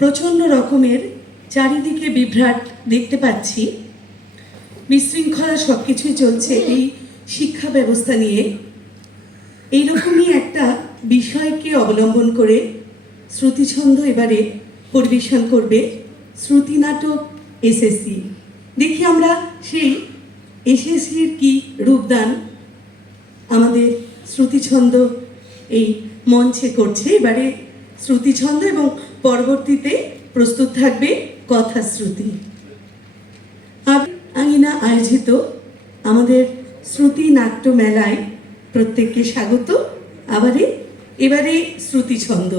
প্রচণ্ড রকমের চারিদিকে বিভ্রাট দেখতে পাচ্ছি। বিশৃঙ্খলা সব কিছুই চলছে এই শিক্ষা ব্যবস্থা নিয়ে। এইরকমই একটা বিষয়কে অবলম্বন করে শ্রুতিছন্দ এবারে পরিবেশন করবে শ্রুতি নাটক এসএসসি। দেখি আমরা সেই এসএসসির কি রূপদান আমাদের শ্রুতিছন্দ এই মঞ্চে করছে। এবারে শ্রুতিছন্দ এবং পরবর্তীতে প্রস্তুত থাকবে কথা শ্রুতি আঙিনা আয়োজিত আমাদের শ্রুতি নাট্য মেলায় প্রত্যেককে স্বাগত। আবারে, এবারে শ্রুতিছন্দ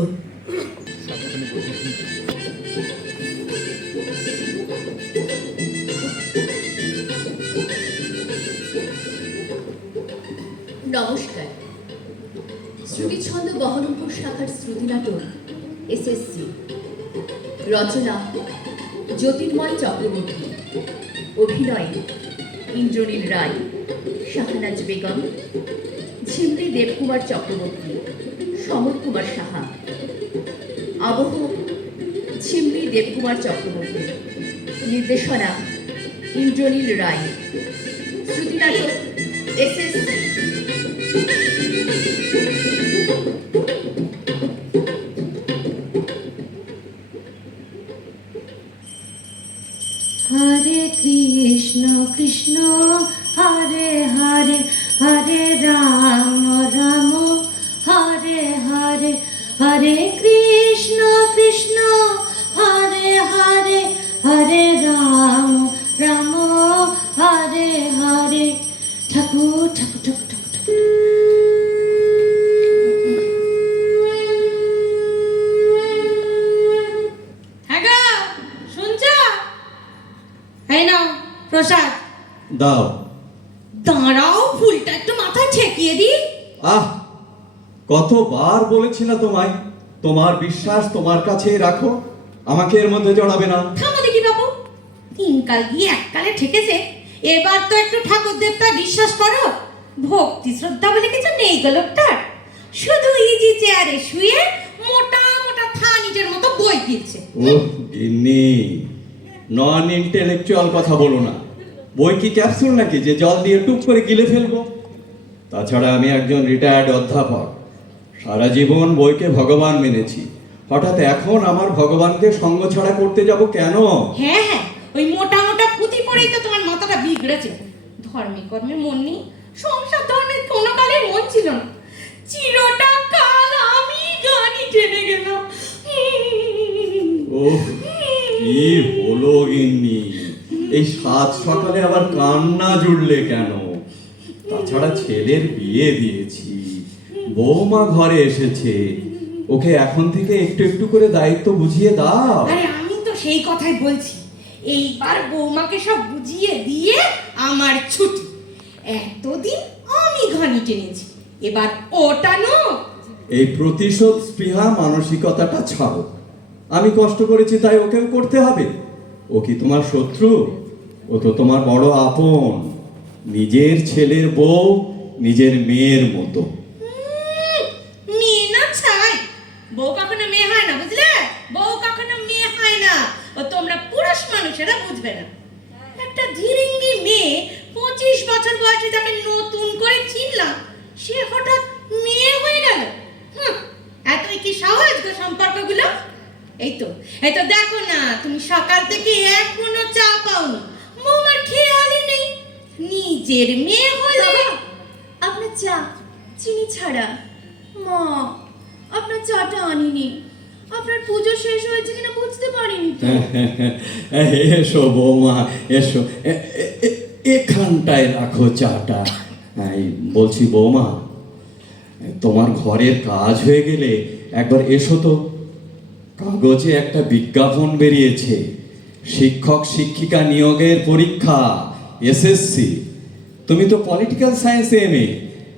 নমস্কার। শ্রুতিছন্দ বহরমপুর শাখার শ্রুতি নাটক এসএসসি, রচনা জ্যোতির্ময় চক্রবর্তী, অভিনয় ইন্দ্রনীল রায়, শাহানাজ বেগম ঝিমলি দেবকুমার চক্রবর্তী, সমর কুমার সাহা। আবহ ঝিমলি দেবকুমার চক্রবর্তী, নির্দেশনা ইন্দ্রনীল রায়। শ্রুতিনাটক এসএসসি রাম রাম হরে হরে হরে কতবার বলেছি না তোমায় তোমার বিশ্বাস তোমার কাছেই রাখো আমাকে এর মধ্যে জড়াবে না। থামো দেখি বাবু। তিনকাল গিয়ে এককালে ঠেকেছে এবার তো একটু ঠাকুর দেবতা বিশ্বাস করো ভক্তি শ্রদ্ধা বলে কিছু নেই গো লোকটার। শুধু ইজি চেয়ারে শুয়ে মোটা মোটা থা নিজের মতো বই দিচ্ছে ওহ গিন্নি নন ইন্টেলেকচুয়াল কথা বলো না। বই কি ক্যাপসুল নাকি যে জল দিয়ে টুক করে গিলে ফেলব? তাছাড়া আমি একজন রিটায়ার্ড অধ্যাপক। সারা জীবন বইকে ভগবান মেনেছি। হঠাৎ এখন আমার ভগবানকে সঙ্গ ছাড়া করতে যাব কেন? হ্যাঁ হ্যাঁ ওই মোটা মোটা পুঁতি পড়েই তো তোমার মাথাটা বিগড়েছে। ধর্মে কর্মে মন নেই সংসার ধর্মের কোনো কালে মন ছিল না। চিরটা কাল আমি গানি টেনে গেলাম। ওহ কি হলো গিন্নি? এই সাত সকালে আবার কান্না জুড়লে কেন? তাছাড়া ছেলের বিয়ে দিয়েছি। বৌমা ঘরে এসেছে। ওকে এখন থেকে একটু একটু করে দায়িত্ব বুঝিয়ে দাও। আরে আমি তো সেই কথাই বলছি। এইবার বৌমাকে সব বুঝিয়ে দিয়ে আমার ছুটি। এতদিন আমি ঘানি টেনেছি। এবার ওটা নো। এই প্রতিশোধ স্পৃহা মানসিকতাটা ছাড়ো। আমি কষ্ট করেছি তাই ওকেও করতে হবে। ও কি তোমার শত্রু? ও তো তোমার বড় আপন। নিজের ছেলের বউ নিজের মেয়ের মতো উম, মেয়ে না ছাই বউ কখনো মেয়ে হয় না বুঝলে বউ কখনো মেয়ে হয় না ও তোমরা পুরুষ মানুষেরা বুঝবে না। একটা ধীরিঙ্গি মেয়ে পঁচিশ বছর বয়সে যাকে নতুন করে চিনলাম। সে হঠাৎ মেয়ে হয়ে গেল। এতই কি সহজ গো সম্পর্কগুলো? এই তো এই তো দেখো না, তুমি সকাল থেকে এখনও চা পাওনি। বৌমার খেয়ালই নেই। নিজের মেয়ে হলে আপনার চা চিনি ছাড়া। মা, আপনার চাটা আনিনি আপনার পুজো শেষ হয়েছে কিনা বুঝতে পারিনি তো এসো বৌমা, এসো। এ- এ- এ- এখানটায় রাখো চাটা। বলছি, বৌমা, তোমার ঘরের কাজ হয়ে গেলে একবার এসো তো। কাগজে একটা বিজ্ঞাপন বেরিয়েছে। শিক্ষক শিক্ষিকা নিয়োগের পরীক্ষা, এসএসসি। তুমি তো পলিটিক্যাল সায়েন্সে এমএ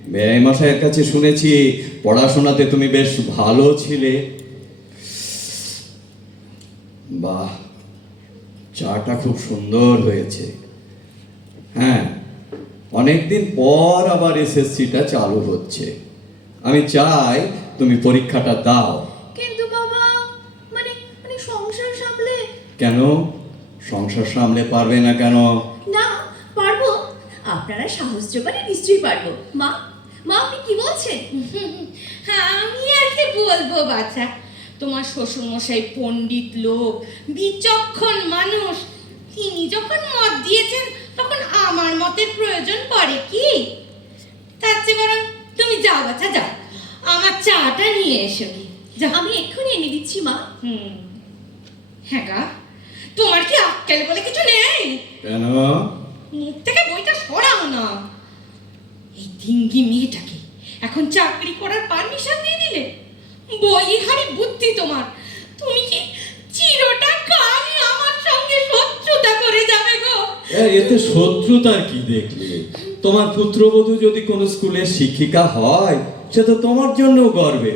ব্যয় মশাইয়ের কাছে শুনেছি, পড়াশোনাতে তুমি বেশ ভালো ছিলে। বাহ চাটা খুব সুন্দর হয়েছে। হ্যাঁ অনেকদিন পর আবার এসএসসিটা চালু হচ্ছে। আমি চাই তুমি পরীক্ষাটা দাও। কিন্তু বাবা মানে মানে সংসার সামলে? কেন? সংসার সামলে পারবে না কেন? না পারব। আপনারা সাহস জোগাড়ে নিশ্চয়ই পারব। মা মা আপনি কি বলছেন? হ্যাঁ আমি আর কি বলব বাচ্চা তোমার শ্বশুরমশাই পণ্ডিত লোক বিচক্ষণ মানুষ। তিনি যখন মত দিয়েছেন তখন আমার মতের প্রয়োজন পড়ে কি? তার চেয়ে বরং তুমি যাও বাচ্চা যাও। আমার চাটা নিয়ে এসো। আমি এক্ষুনি এনে দিচ্ছি মা। হুম। হ্যাঁ গা তোমার কি আক্কেল বলে কিছু নেই? কেন? মুখ থেকে বইটা সরাও না। এই ডিঙ্গি মেয়েটাকে এখন চাকরি করার পারমিশন দিয়ে দিলে বই হারি বুদ্ধি তোমার। তুমি কি চিরটা কালই আমার সঙ্গে শত্রুতা করে যাবে গো? এতে শত্রুতার কি দেখলে? তোমার পুত্রবধূ যদি কোনো স্কুলের শিক্ষিকা হয় সে তো তোমার জন্য গর্বে।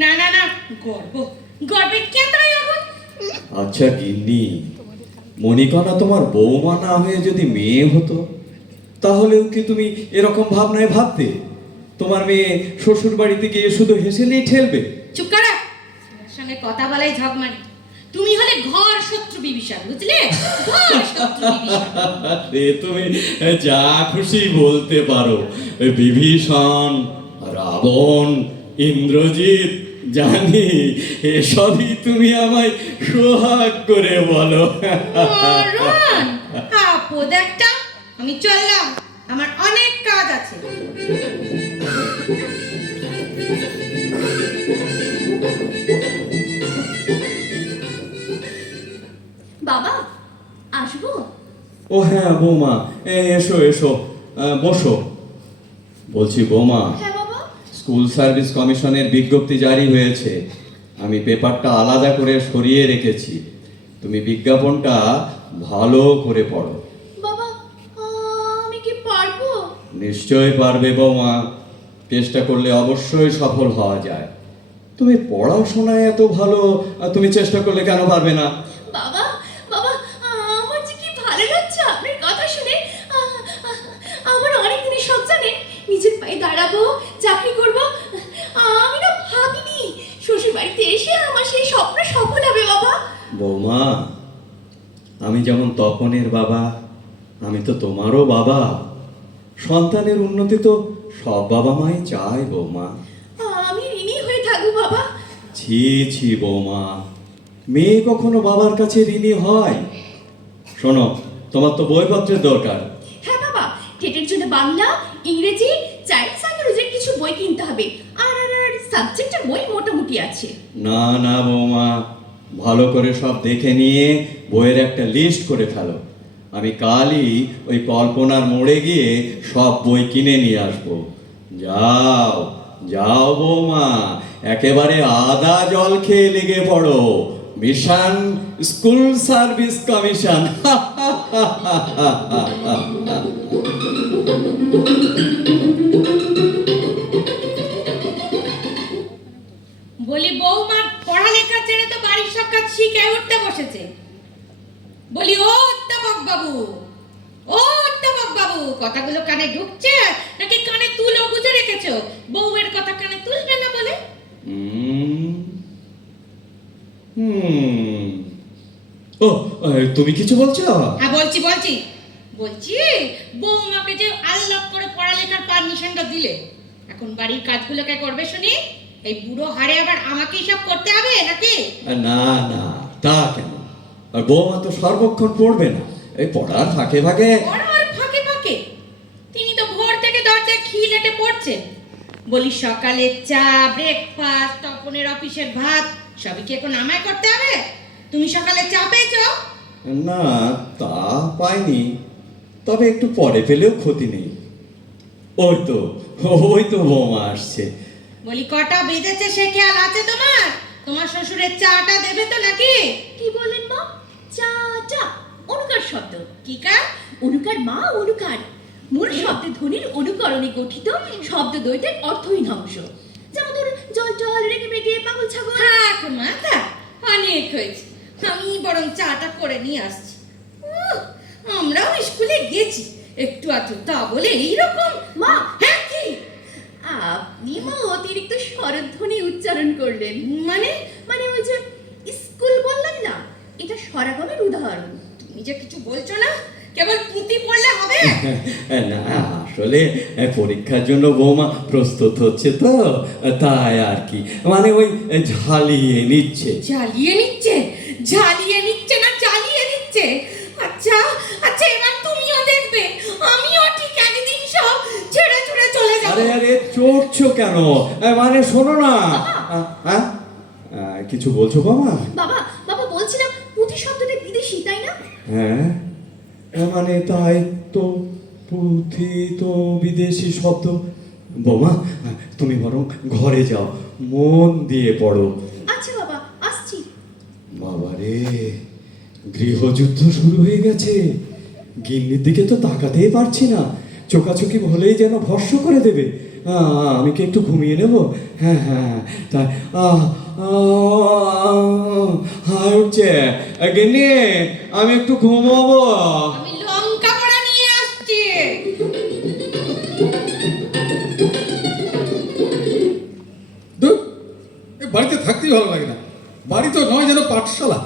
না না না গর্ব। গর্বের কে তাই আচ্ছা গিন্নি মণিকণা তোমার বৌমা না হয়ে যদি মেয়ে হতো তাহলেও কি তুমি এরকম ভাবনায় ভাবতে তোমার মেয়ে শ্বশুর বাড়িতে গিয়ে শুধু হেসেলেই ঠেলবে? চুপ করা। সঙ্গে কথা বলাই ঝগমারি তুমি হলে ঘর শত্রু বিভীষণ বুঝলে? ঘর শত্রু সে তুমি যা খুশি বলতে পারো। বিভীষণ রাবণ ইন্দ্রজিৎ জানি এসবই তুমি আমায় সোহাগ করে বলো। আপদ একটা আমি চললাম। আমার অনেক কাজ আছে। ও হ্যাঁ বৌমা। এসো এসো। বসো। বলছি বৌমা হ্যাঁ স্কুল সার্ভিস কমিশনের বিজ্ঞপ্তি জারি হয়েছে। আমি পেপারটা আলাদা করে সরিয়ে রেখেছি। তুমি বিজ্ঞাপনটা ভালো করে পড়ো। বাবা আমি কি পারব? নিশ্চয় পারবে বৌমা। চেষ্টা করলে অবশ্যই সফল হওয়া যায়। তুমি পড়াশোনায় এত ভালো তুমি চেষ্টা করলে কেন পারবে না বাবা বাবা আমার যে কি ভালো লাগছে আপনার কথা শুনে আ- আ- আমার অনেক দিনের সব জানেন নিজের পায়ে দাঁড়াবো চাকরি করব? আমি না ভাবিনি। শ্বশুর বাড়িতে এসে আমার সেই স্বপ্ন সফল হবে বাবা। বৌমা আমি যেমন তপনের বাবা আমি তো তোমারও বাবা। সন্তানের উন্নতি তো সব বাবা মাই চায় বৌমা। আমি ঋণী হয়ে থাকব বাবা। ছি ছি বৌমা। মেয়ে কখনো বাবার কাছে ঋণী হয়? শোনো তোমার তো বইপত্রের দরকার। হ্যাঁ বাবা। টেটের জন্য বাংলা ইংরেজি কিছু বই কিনতে হবে। আর আর আর সাবজেক্টের বই মোটামুটি আছে। না না, বৌমা। ভালো করে সব দেখে নিয়ে বইয়ের একটা লিস্ট করে ফেলো। আমি কালই ওই কল্পনার মোড়ে গিয়ে সব বই কিনে নিয়ে আসব। যাও যাও বৌমা। একেবারে আদা জল খেয়ে লেগে পড়ো। Mission, school service commission. বৌমা পড়ালেখা ছেড়ে তো বাড়ির সব কাজ শিখে উঠতে বসেছে। বলি ও অধ্যাপক বাবু ও অধ্যাপক বাবু কথাগুলো কানে ঢুকছে নাকি কানে তুলো গুজে রেখেছো? বউয়ের কথা কানে তুলবে না বলে? ও তুমি কিছু বলছো? হ্যাঁ বলছি বলছি। বলছি বৌমাকে যে আল্লাপ করে পড়ালেখার পারমিশনটা দিলে এখন বাড়ির কাজগুলো কে করবে শুনি? এই বুড়ো হারে আবার আমাকেই সব করতে হবে নাকি? না না তা কেন? আর বৌমা তো সর্বক্ষণ পড়বে না। এই পড়ার ফাঁকে ফাঁকে পড়ার ফাঁকে ফাঁকে? তিনি তো ভোর থেকে দরজায় খিলেটে পড়ছেন। বলি সকালে চা ব্রেকফাস্ট তপনের অফিসের ভাত সবই কি এখন আমায় করতে হবে? তুমি সকালে চা পেয়েছ? না তা পাইনি। তবে একটু পরে পেলেও ক্ষতি নেই। ওই তো ওই তো বৌমা আসছে। বলি কটা বেজেছে সে খেয়াল আছে তোমার? তোমার শ্বশুরের চাটা দেবে তো নাকি? কি বললেন মা? চা চা অনুকার শব্দ। কি কা অনুকার মা অনুকার। মূল শব্দের ধ্বনির অনুকরণে গঠিত শব্দ দ্বৈতের অর্থহীন অংশ। যেমন ধরুন জল জল রেগে মেগে পাগল ছাগল। থাক মাথা অনেক হয়েছে। আমি বরং চাটা করে নিয়ে আসছি। আমরাও স্কুলে গেছি। একটু আধটু তা বলে এইরকম। মা হ্যাঁ? মা অতিরিক্ত স্বরধ্বনি উচ্চারণ করলেন। মানে? মানে ওই যে স্কুল বললাম না এটা সরাগমের উদাহরণ। তুমি যে কিছু বলছো না কেবল পুঁতি পড়লে হবে? না আসলে পরীক্ষার জন্য বৌমা প্রস্তুত হচ্ছে তো তাই আর কি। মানে ওই ঝালিয়ে নিচ্ছে। ঝালিয়ে নিচ্ছে? ঝালিয়ে নিচ্ছে? আরে কেন? মানে শোনো না। হ্যাঁ কিছু বলছো বাবা? বাবা বাবা বলছিলাম পুঁথি শব্দটা বিদেশি তাই না? হ্যাঁ। মানে তাই তো পুঁথি তো বিদেশি শব্দ। বৌমা তুমি বরং ঘরে যাও মন দিয়ে পড়ো। আচ্ছা বাবা আসছি। বাবারে গৃহযুদ্ধ শুরু হয়ে গেছে। গিন্নির দিকে তো তাকাতেই পারছি না। চোকাচোকি হলেই যেন ভস্য করে দেবে। আমি কি একটু ঘুমিয়ে নেব? হ্যাঁ হ্যাঁ তাই। আহ হায় উঠছে এ, আমি একটু ঘুমাবো। আমি লঙ্কা পড়া নিয়ে আসছি। ধুর, এ বাড়িতে থাকতেই ভালো লাগে না। বাড়ি তো নয় যেন পাঠশালা।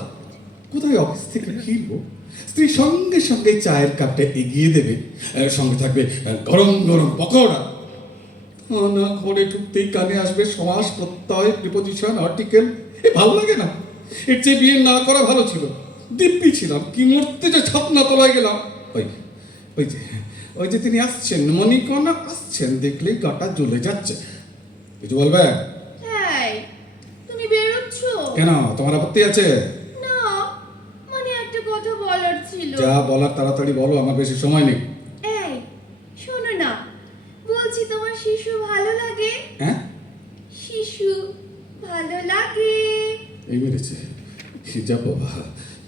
কোথায় অফিস থেকে ফিরবো স্ত্রী সঙ্গে সঙ্গে চায়ের কাপটা এগিয়ে দেবে। সঙ্গে থাকবে গরম গরম পকোড়া। না ঘরে ঢুকতেই কানে আসবে সমাস প্রত্যয় প্রিপোজিশন আর্টিকেল এ ভালো লাগে না? এর চেয়ে বিয়ে না করা ভালো ছিল। দিব্যি ছিলাম কি মরতে যে ছাপনা তলায় গেলাম। ওই ওই যে ওই যে তিনি আসছেন মণিকণা আসছেন দেখলেই গাটা জ্বলে যাচ্ছে। কিছু বলবে? তুমি বেরোচ্ছ? কেন? তোমার আপত্তি আছে? না মানে একটা কথা বলার ছিল। যা বলার তাড়াতাড়ি বলো আমার বেশি সময় নেই এই শোনো না বলছি তোমার শিশু ভালো লাগে হ্যাঁ শিশু ভালো লাগে এই মেরেছে। হিজাব বাবা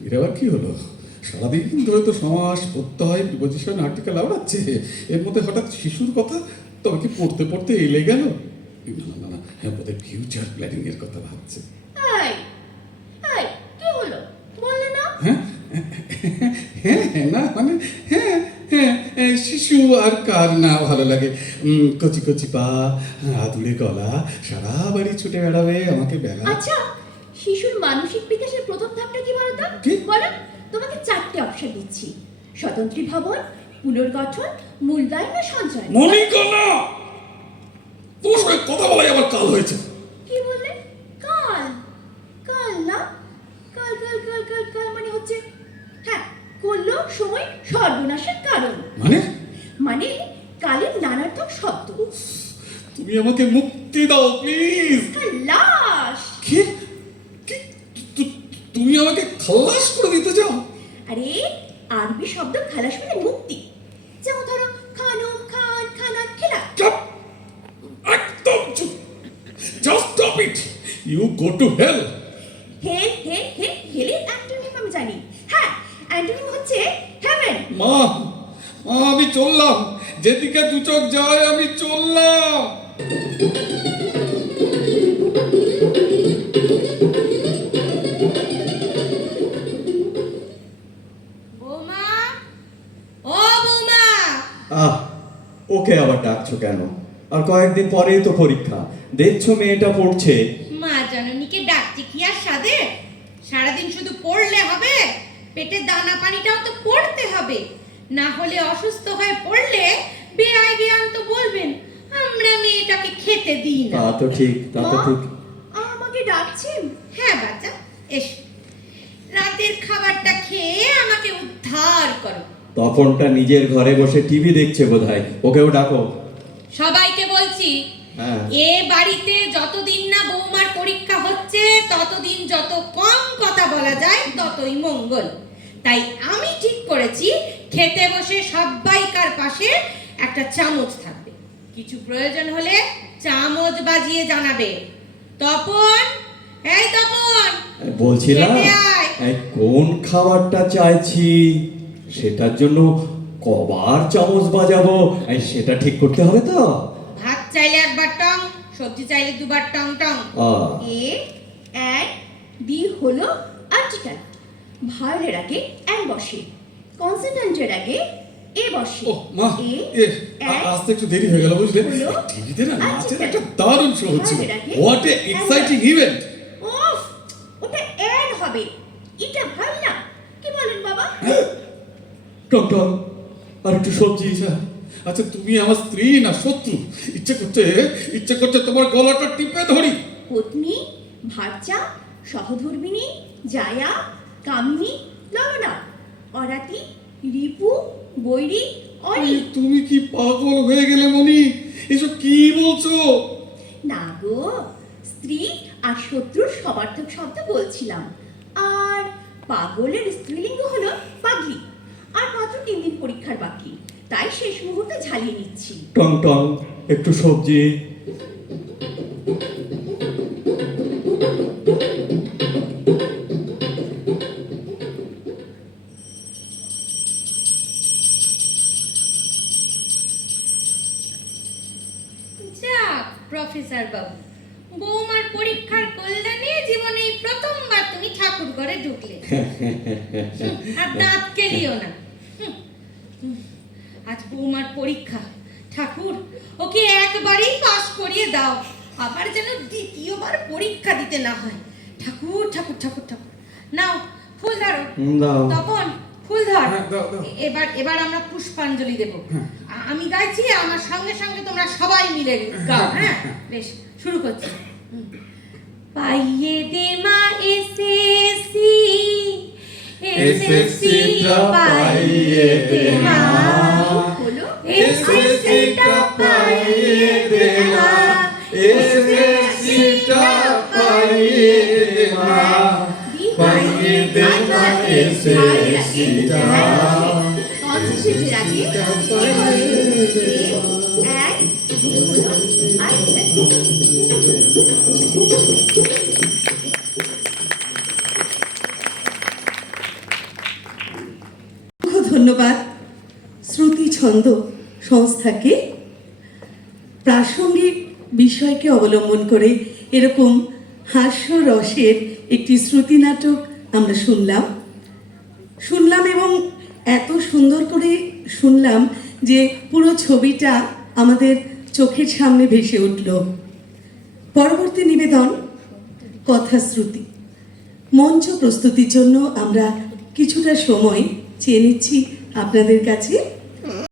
এর আবার কি হলো? সারাদিন ধরে তো সমাস প্রত্যয় প্রিপোজিশন আর্টিকেল আওড়াচ্ছে। এর মধ্যে হঠাৎ শিশুর কথা? তবে কি পড়তে পড়তে এলে গেল। না না না হ্যাঁ বোধহয় ফিউচার প্ল্যানিং এর কথা ভাবছে। হ্যাঁ হ্যাঁ হ্যাঁ, না মানে হ্যাঁ হ্যাঁ হ্যাঁ, শিশু আর কার না ভালো লাগে? কচি কচি পা আদুরে গলা সারা বাড়ি ছুটে বেড়াবে আমাকে বেলা। আচ্ছা শিশুর মানসিক বিকাশের প্রথম ধাপটা কি বলতো কি? বলো তোমাকে চারটে অপশন দিচ্ছি। স্বতন্ত্রী ভবন পুনর্গঠন মূল্যায়ন না সঞ্চয়। মণিকণা তোমার সঙ্গে কথা বলাই আমার কাল হয়েছে। কি বললে? কাল? কাল না? কাল কাল কাল কাল কাল মানে হচ্ছে হ্যাঁ করল সময় সর্বনাশের কারণ। মানে? মানে কালের নানার্থক শব্দ। তুমি আমাকে মুক্তি দাও প্লিজ লাশ কি কি? তু- তুমি আমাকে খালাস করে দিতে চাও আরে আরবি শব্দ খালাস মানে মুক্তি যেমন ধরো খানম খান খানা খেলা চুপ একদম চুপ just stop it you go to hell হে হে হে হেলে অ্যান্টোনিম আমি জানি। হ্যাঁ অ্যান্টোনিম হচ্ছে হেভেন মা মা আমি চললাম। যেদিকে দু চোখ যায় আমি চললাম। কয়েকদিন পরেই তো পরীক্ষা। দেখছ মেয়েটা পড়ছে? মা জননীকে ডাকছি কি আর সাদে সারাদিন শুধু পড়লে হবে? পেটে দানা পানিটাও তো পড়তে হবে। না হলে অসুস্থ হয়ে পড়লে বেআই বেআন তো বলবেন আমরা মেয়েটাকে খেতে দিই না। তা তো ঠিক তা তো ঠিক। আমাকে ডাকছেন? হ্যাঁ বাচ্চা এস। রাতের খাবারটা খেয়ে আমাকে উদ্ধার করো। তপনটা নিজের ঘরে বসে টিভি দেখছে বোধহয়। ওকেও ডাকো। এ বাড়িতে যতদিন না বৌমার পরীক্ষা হচ্ছে ততদিন যত কম কথা বলা যায় ততই মঙ্গল। তাই আমি ঠিক করেছি খেতে বসে সবাইকার পাশে একটা চামচ থাকবে। কিছু প্রয়োজন হলে চামচ বাজিয়ে জানাবে। তপন এই তপন বলছিলাম কোন খাবারটা চাইছি? সেটার জন্য কবার চামচ বাজাবো। এই সেটা ঠিক করতে হবে তো ভাত চাইলে একবার টং সবজি চাইলে দুবার টং টং। এ অ্যাড বি হলো আর্টিকেল। ভায়োলের আগে অ্যান বসে। কনসোনেন্টের আগে এ বসে। ও মা এ অ্যান একটু দেরি হয়ে গেল বুঝলে? টিভিতে না নাচের আচ্ছা, একটা দারুণ শো হচ্ছিল। আগে হোয়াট এ হ্যাঁ, এক্সাইটিং ইভেন্ট ওফ ওটা অ্যাড হবে। এটা ভালো না। বাবা? টকটক আর একটু সবজি আচ্ছা আচ্ছা তুমি আমার স্ত্রী না শত্রু? ইচ্ছে করছে ইচ্ছে করছে তোমার গলাটা টিপে ধরি। পত্নী ভার্চা সহধর্মিণী জায়া কামিনী ললনা অরাতি রিপু বৈরী অরি। তুমি কি পাগল হয়ে গেলে মনি এসব কি বলছো? না গো স্ত্রী আর শত্রুর সমার্থক শব্দ বলছিলাম। আর পাগলের স্ত্রীলিঙ্গ হলো পাগলি। আর মাত্র তিন দিন পরীক্ষার বাকি। তাই শেষ মুহূর্তে ঝালিয়ে নিচ্ছি। টং টং একটু সবজি। যাক প্রফেসর বাবু বৌমার পরীক্ষার কল্যাণে জীবনে প্রথমবার তুমি ঠাকুর ঘরে ঢুকলে। আর দাঁত কেলিও না। বৌমার পরীক্ষা। ঠাকুর ওকে একবারেই পাস করিয়ে দাও। আবার যেন দ্বিতীয়বার পরীক্ষা দিতে না হয়। ঠাকুর ঠাকুর ঠাকুর ঠাকুর। নাও ফুল ধরো। তপন ফুল ধর। হ্যাঁ। এবার এবার আমরা পুষ্পাঞ্জলি দেব। আমি গাইছি আমার সঙ্গে সঙ্গে তোমরা সবাই মিলে গাও হ্যাঁ বেশ শুরু করছি। পাইয়ে দে মা এসএসসি এসএসসি পাইয়ে দে মা। পাইয়ে দে মা এসএসসিটা পাইয়ে দে মা পাইয়ে দে মা আগে এক হলো ধন্যবাদ। শ্রুতি ছন্দ। সংস্থাকে প্রাসঙ্গিক বিষয়কে অবলম্বন করে এরকম হাস্যরসের একটি শ্রুতি নাটক আমরা শুনলাম। শুনলাম এবং এত সুন্দর করে শুনলাম যে পুরো ছবিটা আমাদের চোখের সামনে ভেসে উঠল। পরবর্তী নিবেদন, কথা শ্রুতি। মঞ্চ প্রস্তুতির জন্য আমরা কিছুটা সময় চেয়ে নিচ্ছি আপনাদের কাছে।